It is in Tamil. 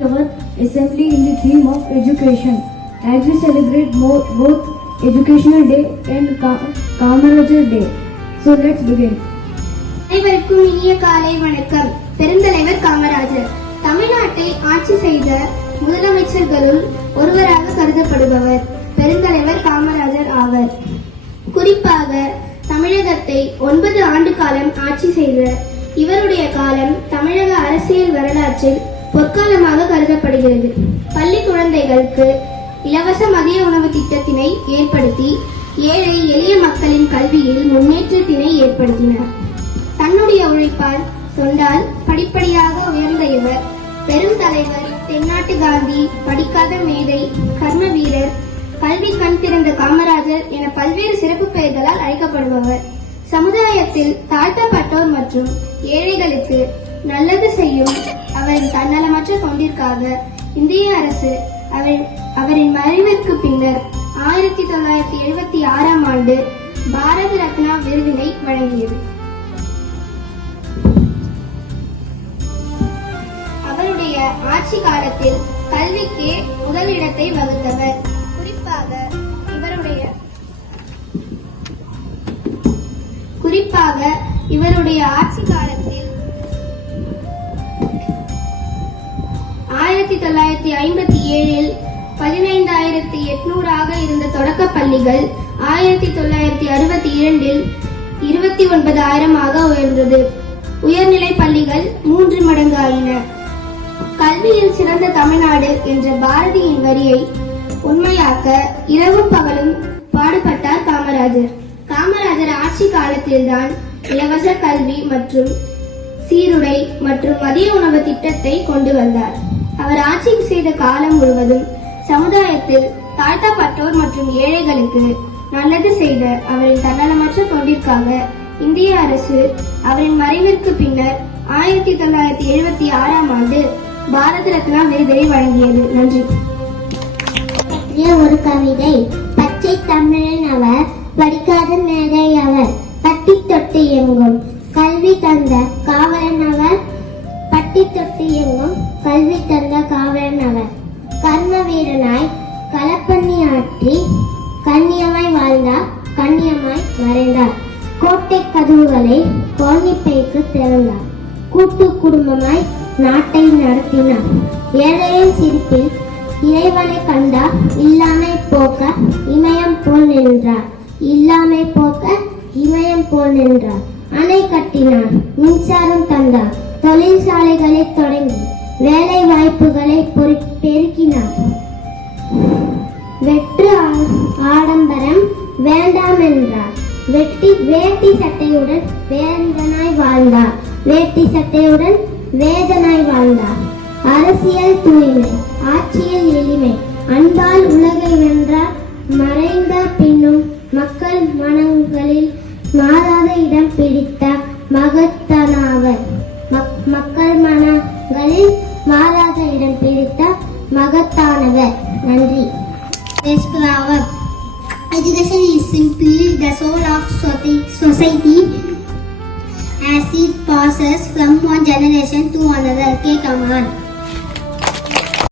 Our assembly in the theme of education, as we celebrate both Educational Day and Kamarajar Day. So let's begin. அனைவருக்கும் இனிய காலை வணக்கம். பெருந்தலைவர் காமராஜர் தமிழ்நாட்டை ஆட்சி செய்த முதலமைச்சர்களுள் ஒருவராக கருதப்படுபவர் பெருந்தலைவர் காமராஜர் ஆவர். குறிப்பாக தமிழகத்தை 9 ஆண்டு காலம் ஆட்சி செய்த இவருடைய காலம் தமிழக அரசியல் வரலாற்றில் பொற்காலமாக கருதப்படுகிறது. பள்ளி குழந்தைகளுக்கு இலவச மதிய உணவு திட்டத்தினை ஏற்படுத்தி ஏழை எளிய மக்களின் கல்வியில் முன்னேற்றத்தினை ஏற்படுத்தினார். தன்னுடைய உழைப்பால் தொண்டால் படிப்படியாக உயர்ந்த இவர் பெரும் தலைவர், தென்னாட்டு காந்தி, படிக்காத மேதை, கர்ம வீரர், கல்வி கண் திறந்த காமராஜர் என பல்வேறு சிறப்பு பெயர்களால் அழைக்கப்படுபவர். சமுதாயத்தில் தாழ்த்தப்பட்டோர் மற்றும் ஏழைகளுக்கு நல்லது செய்யும் அவரின் தன்னலமற்ற தொண்டிற்காக இந்திய அரசு அவரின் மறைவிற்கு பின்னர் 1976ஆம் ஆண்டு பாரத ரத்னா விருதினை வழங்கியது. அவருடைய ஆட்சி காலத்தில் கல்விக்கே முதலிடத்தை வகுத்தவர். குறிப்பாக இவருடைய ஆட்சி காலத்தில் 1957இல் 15,800 இருந்த தொடக்க பள்ளிகள் 1962இல் 29,000 உயர்ந்தது. உயர்நிலை பள்ளிகள் 3 மடங்கு ஆயின. கல்வியில் சிறந்த தமிழ்நாடு என்ற பாரதியின் வரியை உண்மையாக்க இரவும் பகலும் பாடுபட்டார் காமராஜர். காமராஜர் ஆட்சி காலத்தில்தான் இலவச கல்வி மற்றும் சீருடை மற்றும் மதிய உணவு திட்டத்தை கொண்டு வந்தார். அவர் ஆட்சி செய்த காலம் முழுவதும் சமுதாயத்தில் தாழ்த்தப்பட்டோர் மற்றும் ஏழைகளுக்கு நல்லது செய்த அவரின் தன்னலமற்ற தொண்டிற்காக இந்திய அரசு அவரின் மறைவிற்கு பின்னர் 1976ஆம் ஆண்டு பாரத ரத்னா விருதினை வழங்கியது. நன்றி. ஒரு கவிதை. பச்சை தமிழன் அவர், படிக்காத மேதை அவர், பட்டி தொட்டு எங்கும் கல்வி தந்த காவலன் அவர், பட்டி தொட்டு எங்கும் கல்வி தந்த காவலன் அவர். கர்ம வீரனாய் களப்பணி ஆற்றி கண்ணியமாய் வாழ்ந்தார், கண்ணியமாய் மறைந்தார். கோட்டை கதவுகளை கோணிப்பைக்கு திறந்தார், கூட்டு குடும்பமாய் நாட்டை நடத்தினார். ஏழையின் சிரிப்பில் இறைவனை கண்டார், இல்லாமை போக்க இமயம் போல் நின்றார், இல்லாமை போக்க இமயம் போல் நின்றார். அணை கட்டினார், மின்சாரம் தந்தார், தொழிற்சாலைகளை தொடங்கி வேலை வாய்ப்புகளை பெருக்கினார். வெற்று ஆடம்பரம் வேண்டாம் என்றார். வேட்டி சட்டையுடன் வேந்தனாய் வாழ்ந்தார், வேட்டி சட்டையுடன் வேதனாய் வாழ்ந்தார். அரசியல் தூய்மை, ஆட்சியில் எளிமை, அன்பால் உலகை வென்றார். மறைந்த பின்னும் மக்கள் மனங்களில் மாறாத இடம் பிடித்த மகத்தானவர். மக்கள் மனங்களில் மாறாத இடம் பிடித்த மகத்தானவர். நன்றி. Education is simply the soul of society as it passes from one generation to another. K. Kaman.